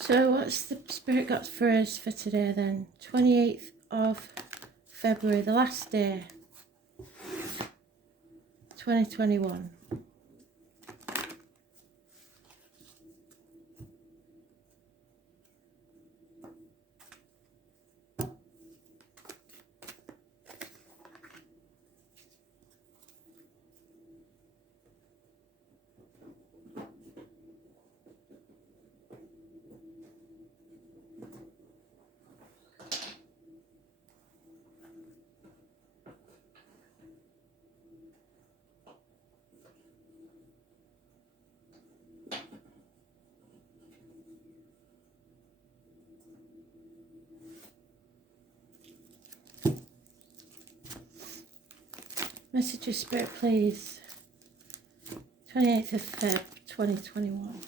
So what's the Spirit got for us for today then? 28th of February, the last day, 2021. Message of Spirit, please. 28th of Feb, 2021.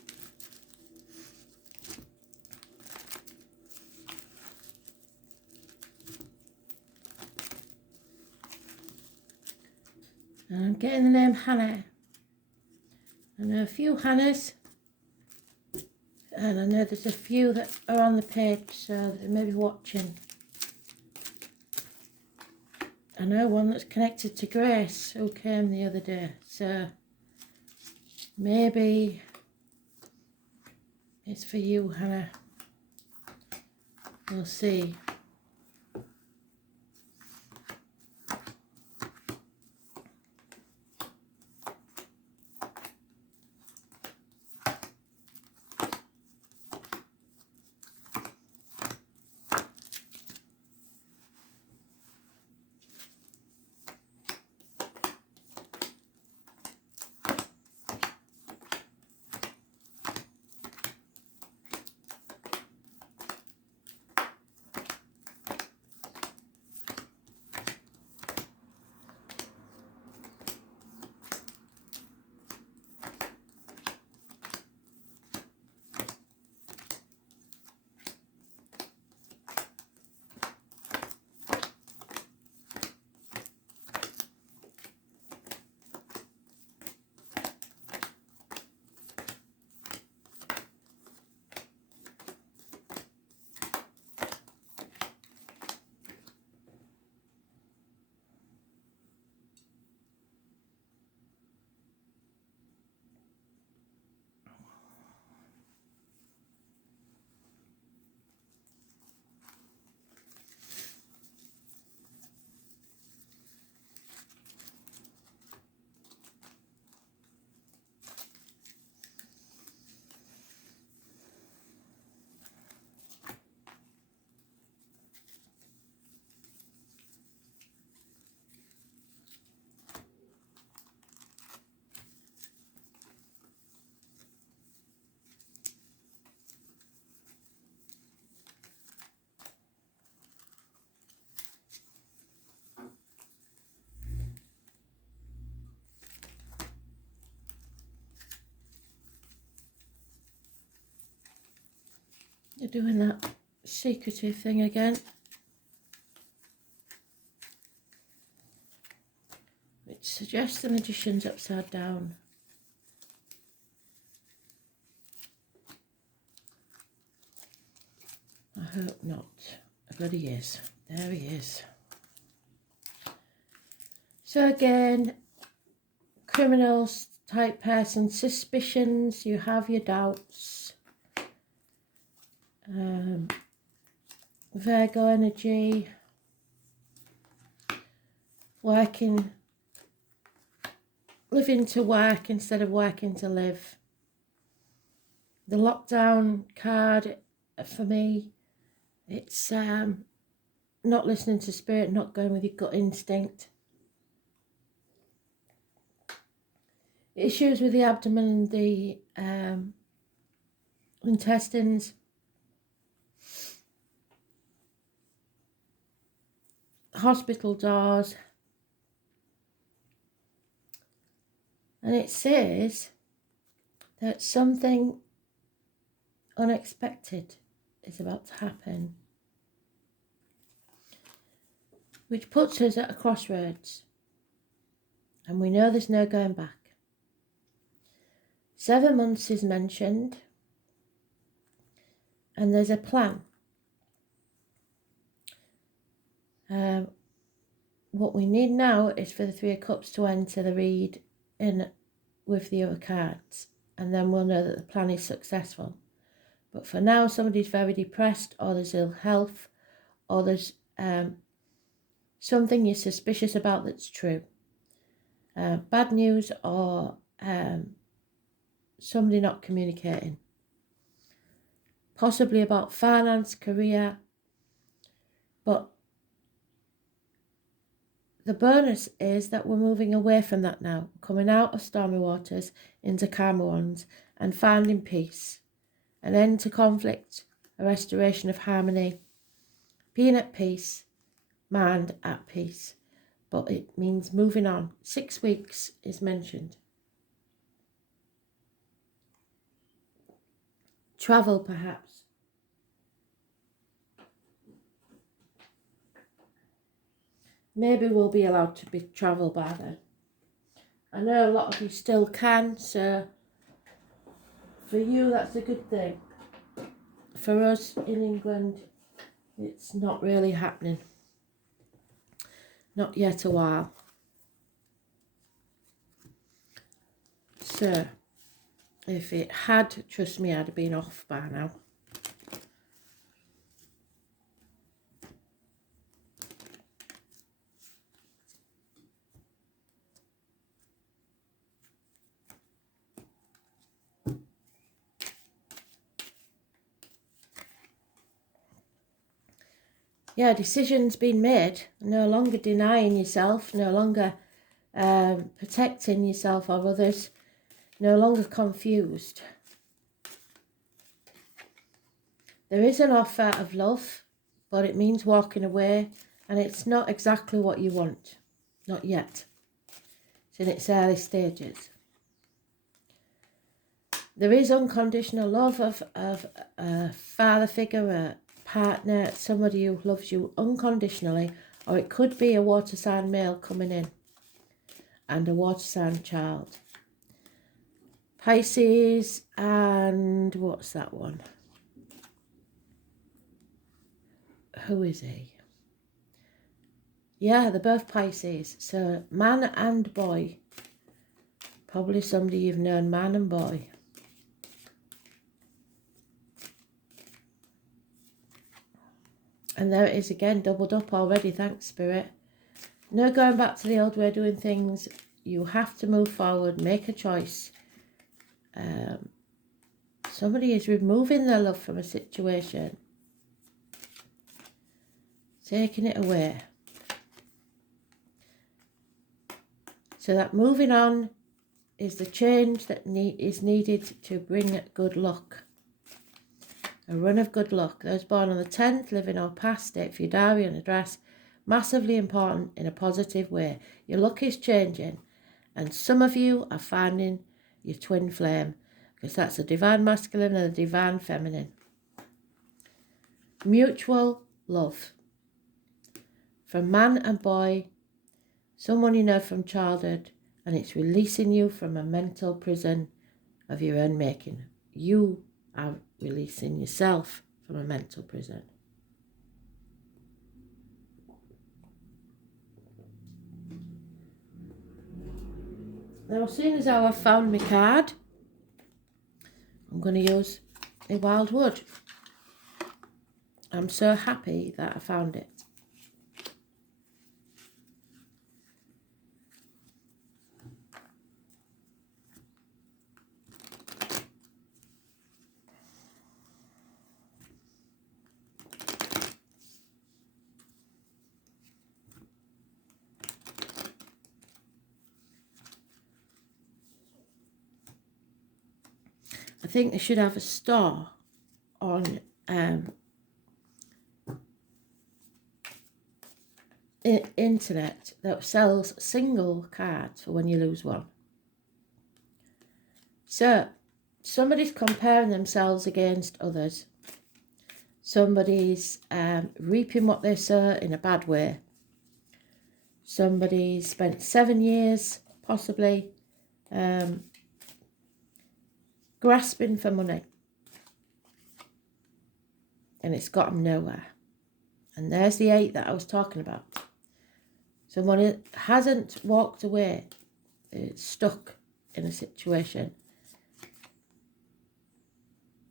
And I'm getting the name Hannah. I know a few Hannahs, and I know there's a few that are on the page, so they may be watching. I know one that's connected to Grace, who came the other day, so maybe it's for you, Hannah. We'll see. You're doing that secretive thing again, which suggests the Magician's upside down. I hope not, but he is. There he is. So again, criminals type person, suspicions, you have your doubts. Virgo energy, living to work instead of working to live. The lockdown card for me, it's not listening to spirit, not going with your gut instinct. Issues with the abdomen and the intestines. Hospital doors. And it says that something unexpected is about to happen, which puts us at a crossroads, and we know there's no going back. 7 months is mentioned, and there's a plan. What we need now is for the Three of Cups to enter the read in with the other cards, and then we'll know that the plan is successful. But for now, somebody's very depressed, or there's ill health, or there's something you're suspicious about that's true. Bad news, or somebody not communicating. Possibly about finance, career, but the bonus is that we're moving away from that now, coming out of stormy waters into calmer ones and finding peace, an end to conflict, a restoration of harmony, being at peace, mind at peace. But it means moving on. 6 weeks is mentioned. Travel, perhaps. Maybe we'll be allowed to travel by then. I know a lot of you still can, so for you that's a good thing. For us in England, it's not really happening. Not yet a while. So, if it had, trust me, I'd have been off by now. Yeah, decisions being made, no longer denying yourself, no longer protecting yourself or others, no longer confused. There is an offer of love, but it means walking away, and it's not exactly what you want, not yet. It's in its early stages. There is unconditional love of a father figure, a partner, somebody who loves you unconditionally, or it could be a water sign male coming in and a water sign child. Pisces and what's that one? Who is he? Yeah, they're both Pisces. So man and boy. Probably somebody you've known, man and boy. And there it is again, doubled up already, thanks Spirit. No going back to the old way of doing things. You have to move forward, make a choice. Somebody is removing their love from a situation. Taking it away. So that moving on is the change that is needed to bring good luck. A run of good luck. Those born on the 10th, living or past, date for your diary and address. Massively important in a positive way. Your luck is changing, and some of you are finding your twin flame, because that's the divine masculine and the divine feminine. Mutual love from man and boy, someone you know from childhood, and it's releasing you from a mental prison of your own making. You are releasing yourself from a mental prison. Now, as soon as I've found my card, I'm going to use a wildwood. I'm so happy that I found it. I think they should have a store on internet that sells single cards for when you lose one. So somebody's comparing themselves against others. Somebody's reaping what they sow in a bad way. Somebody's spent 7 years possibly grasping for money. and it's got them nowhere. And there's the 8 that I was talking about. Someone who hasn't walked away, it's stuck in a situation.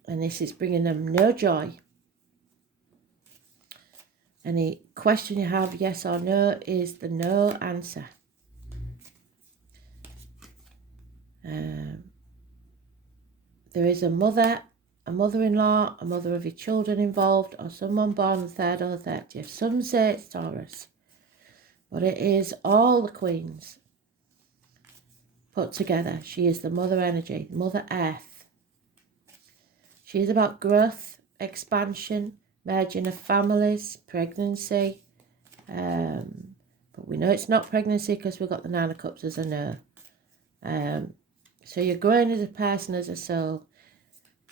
And this is bringing them no joy. Any question you have, yes or no, is the no answer. There is a mother, a mother-in-law, a mother of your children involved, or someone born the 3rd or the 30th. Some say it's Taurus, but it is all the queens put together. She is the mother energy, Mother Earth. She is about growth, expansion, merging of families, pregnancy. But we know it's not pregnancy because we've got the 9 of Cups as a no. So you're growing as a person, as a soul,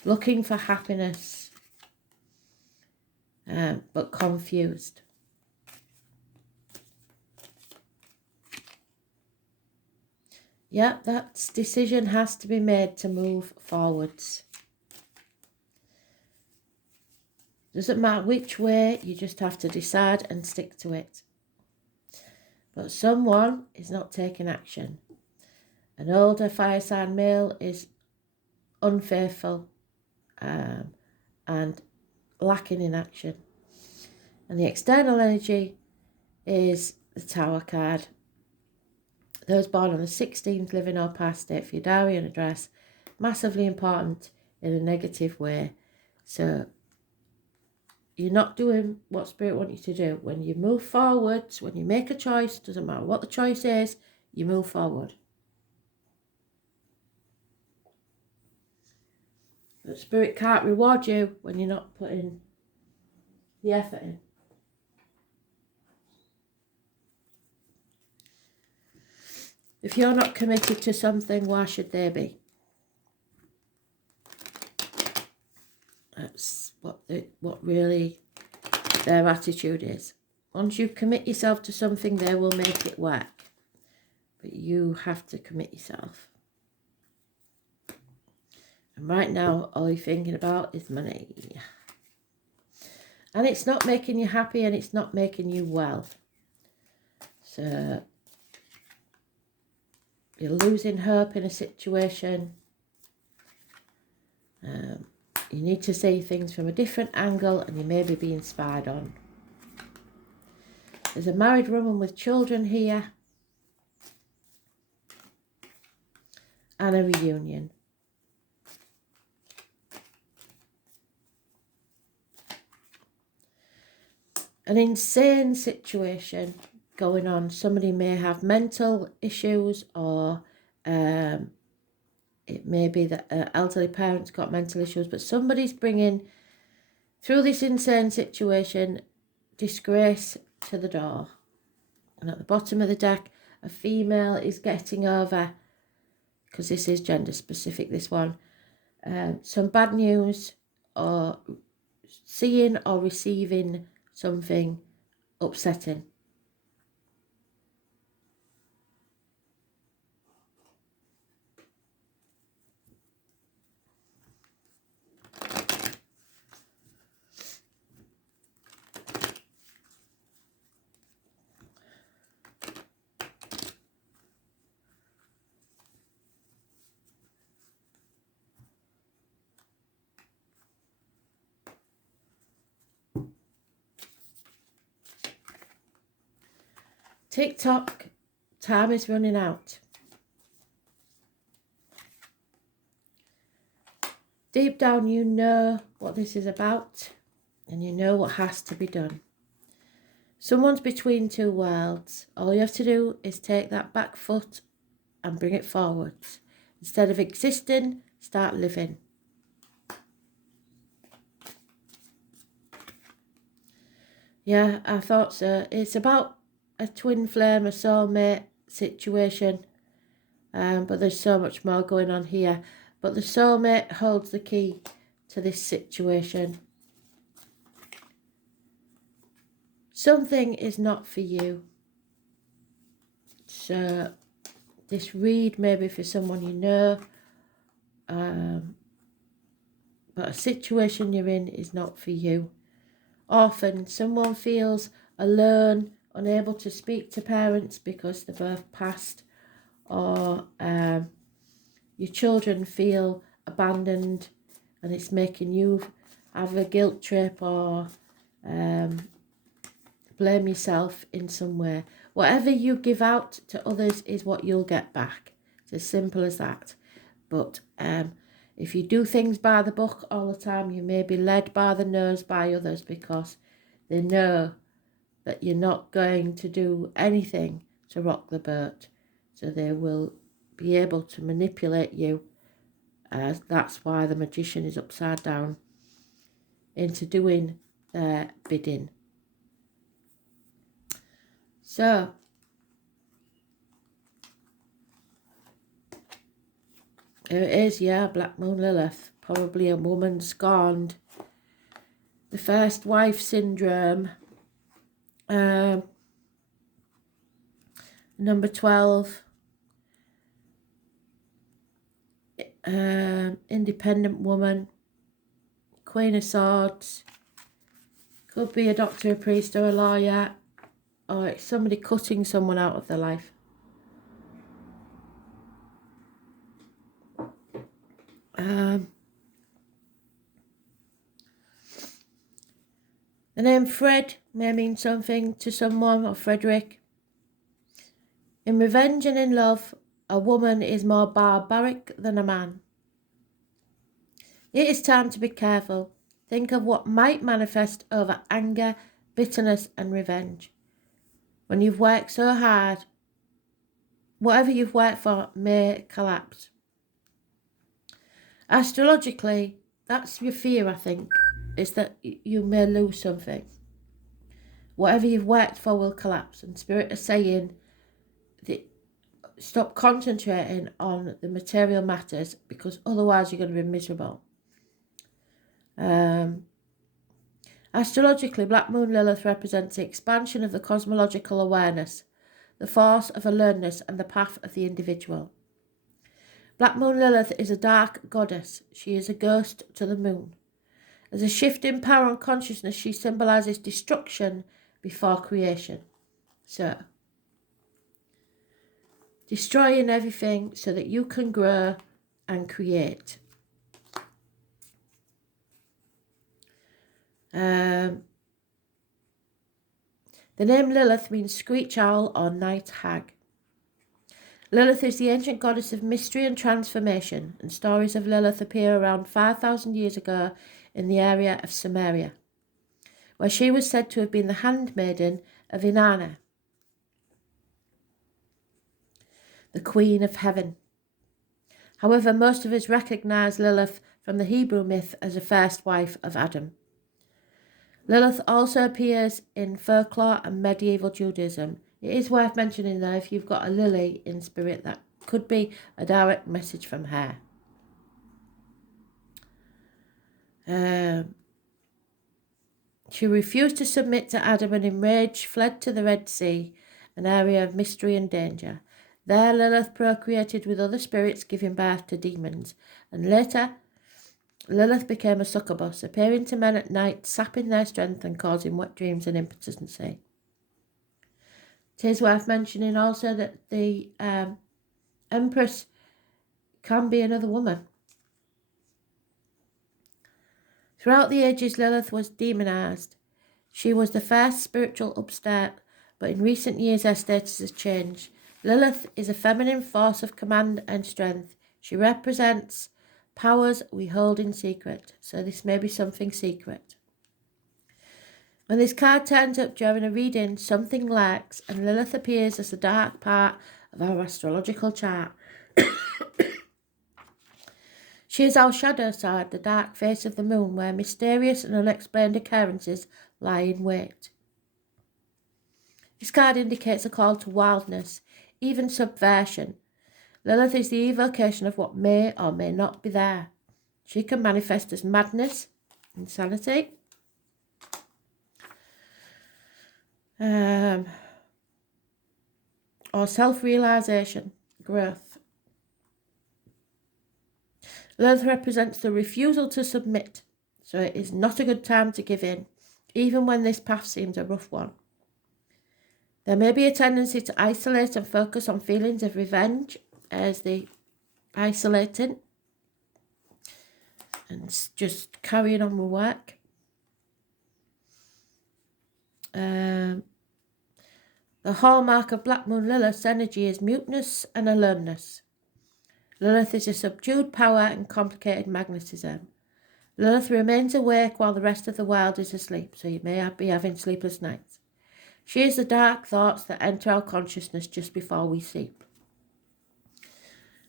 looking for happiness, but confused. Yeah, that decision has to be made to move forwards. Doesn't matter which way, you just have to decide and stick to it. But someone is not taking action. An older fire sign male is unfaithful and lacking in action. And the external energy is the Tower card. Those born on the 16th, living or past date for your diary and address, massively important in a negative way. So you're not doing what Spirit wants you to do. When you move forwards, when you make a choice, doesn't matter what the choice is, you move forward. But Spirit can't reward you when you're not putting the effort in. If you're not committed to something, why should they be? That's what really their attitude is. Once you commit yourself to something, they will make it work. But you have to commit yourself. And right now, all you're thinking about is money. And it's not making you happy and it's not making you well. So you're losing hope in a situation. You need to see things from a different angle and you may be being spied on. There's a married woman with children here. And a reunion. An insane situation going on. Somebody may have mental issues, or it may be that an elderly parent's got mental issues, but somebody's bringing, through this insane situation, disgrace to the door. And at the bottom of the deck, a female is getting over, because this is gender specific, this one, some bad news, or seeing or receiving something upsetting. TikTok, time is running out. Deep down, you know what this is about, and you know what has to be done. Someone's between two worlds. All you have to do is take that back foot and bring it forwards. Instead of existing, start living. Yeah, I thought so. It's about a twin flame, a soulmate situation. But there's so much more going on here. But the soulmate holds the key to this situation. Something is not for you. So this read may be for someone you know. But a situation you're in is not for you. orphan. Someone feels alone, unable to speak to parents because they've both passed, or your children feel abandoned and it's making you have a guilt trip or blame yourself in some way. Whatever you give out to others is what you'll get back. It's as simple as that. But if you do things by the book all the time, you may be led by the nose by others because they know that you're not going to do anything to rock the boat. So they will be able to manipulate you. That's why the magician is upside down, into doing their bidding. So, here it is, yeah, Black Moon Lilith. Probably a woman scorned. The first wife syndrome. Number 12. Independent woman. Queen of Swords. Could be a doctor, a priest, or a lawyer. Or it's somebody cutting someone out of their life. The name Fred may mean something to someone, or Frederick. In revenge and in love, a woman is more barbaric than a man. It is time to be careful. Think of what might manifest over anger, bitterness and revenge. When you've worked so hard, whatever you've worked for may collapse. Astrologically, that's your fear, I think, is that you may lose something. Whatever you've worked for will collapse. And Spirit is saying that stop concentrating on the material matters because otherwise you're going to be miserable. Astrologically, Black Moon Lilith represents the expansion of the cosmological awareness, the force of alertness and the path of the individual. Black Moon Lilith is a dark goddess. She is a ghost to the moon. As a shift in power and consciousness, she symbolises destruction before creation. So, destroying everything so that you can grow and create. The name Lilith means screech owl or night hag. Lilith is the ancient goddess of mystery and transformation, and stories of Lilith appear around 5,000 years ago in the area of Samaria, where she was said to have been the handmaiden of Inanna, the Queen of Heaven. However, most of us recognise Lilith from the Hebrew myth as the first wife of Adam. Lilith also appears in folklore and medieval Judaism. It is worth mentioning though, if you've got a lily in spirit, that could be a direct message from her. She refused to submit to Adam and in rage fled to the Red Sea, an area of mystery and danger. There Lilith procreated with other spirits, giving birth to demons, and later Lilith became a succubus, appearing to men at night, sapping their strength and causing wet dreams and impotency. It is worth mentioning also that the Empress can be another woman. Throughout the ages, Lilith was demonized. She was the first spiritual upstart, but in recent years her status has changed. Lilith is a feminine force of command and strength. She represents powers we hold in secret, so this may be something secret. When this card turns up during a reading, something lurks, and Lilith appears as the dark part of our astrological chart. She is our shadow side, the dark face of the moon, where mysterious and unexplained occurrences lie in wait. This card indicates a call to wildness, even subversion. Lilith is the evocation of what may or may not be there. She can manifest as madness, insanity, or self-realization, growth. Lilith represents the refusal to submit, so it is not a good time to give in. even when this path seems a rough one. There may be a tendency to isolate and focus on feelings of revenge as the isolating and just carrying on with work. The hallmark of Black Moon Lilith's energy is muteness and aloneness. Lilith is a subdued power and complicated magnetism. Lilith remains awake while the rest of the world is asleep, so you may be having sleepless nights. She is the dark thoughts that enter our consciousness just before we sleep.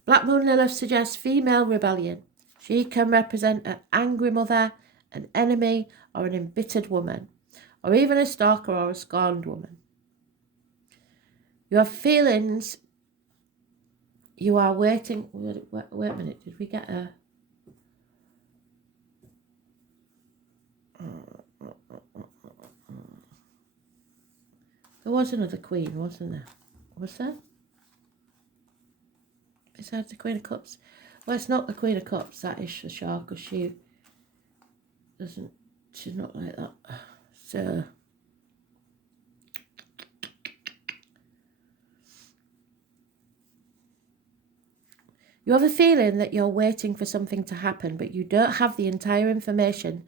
Black Moon Lilith suggests female rebellion. She can represent an angry mother, an enemy, or an embittered woman, or even a stalker or a scorned woman. You have feelings. You are waiting. Wait a minute. Did we get a... There was another queen, wasn't there? Was there? Besides the Queen of Cups? Well, it's not the Queen of Cups, that is for sure, because she doesn't... She's not like that. So... You have a feeling that you're waiting for something to happen, but you don't have the entire information,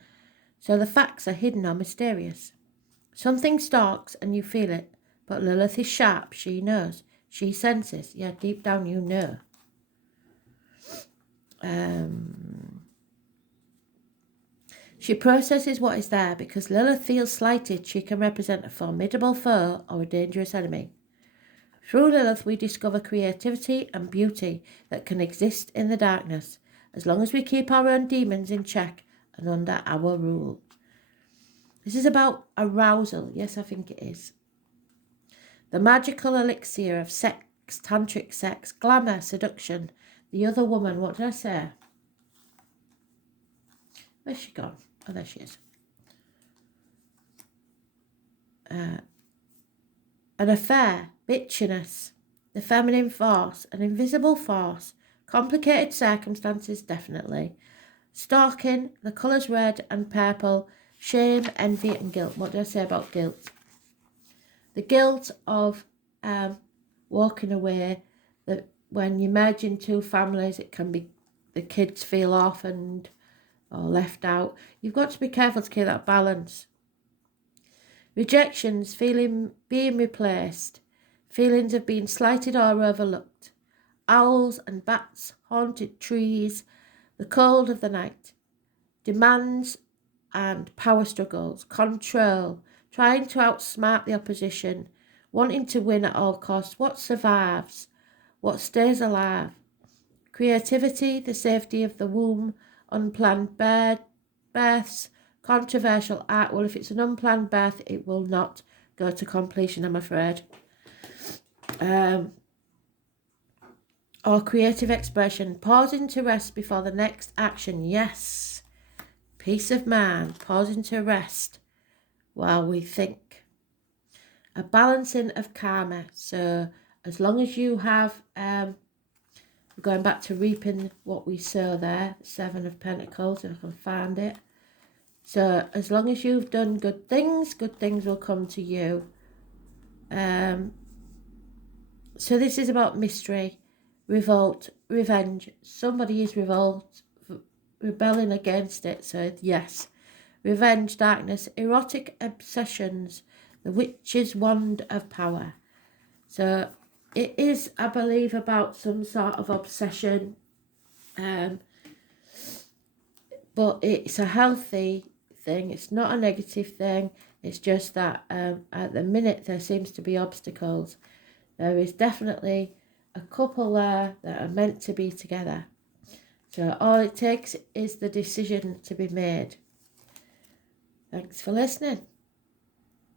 so the facts are hidden or mysterious. Something stalks and you feel it, but Lilith is sharp. She knows. She senses. Yeah, deep down you know. She processes what is there because Lilith feels slighted. She can represent a formidable foe or a dangerous enemy. Through Lilith, we discover creativity and beauty that can exist in the darkness, as long as we keep our own demons in check and under our rule. This is about arousal. Yes, I think it is. The magical elixir of sex, tantric sex, glamour, seduction. The other woman, what did I say? Where's she gone? Oh, there she is. An affair, bitchiness, the feminine force, an invisible force, complicated circumstances, definitely. Stalking, the colours red and purple, shame, envy and guilt. What did I say about guilt? The guilt of walking away, that when you merge in two families, it can be the kids feel orphaned or left out. You've got to be careful to keep that balance. Rejections, being replaced, feelings of being slighted or overlooked. Owls and bats, haunted trees, the cold of the night. Demands and power struggles, control, trying to outsmart the opposition, wanting to win at all costs. What survives? What stays alive? Creativity, the safety of the womb, unplanned births, controversial art. Well, if it's an unplanned birth, it will not go to completion, I'm afraid. Or creative expression, pausing to rest before the next action. Yes. Peace of mind, pausing to rest while we think. A balancing of karma. So as long as you have, going back to reaping what we sow there, 7 of Pentacles, if I can find it. So as long as you've done good things will come to you. So this is about mystery, revolt, revenge. Somebody is rebelling against it. So yes, revenge, darkness, erotic obsessions, the witch's wand of power. So it is, I believe, about some sort of obsession, but it's a healthy thing. It's not a negative thing. It's just that at the minute there seems to be obstacles. There is definitely a couple there that are meant to be together. So all it takes is the decision to be made. Thanks for listening.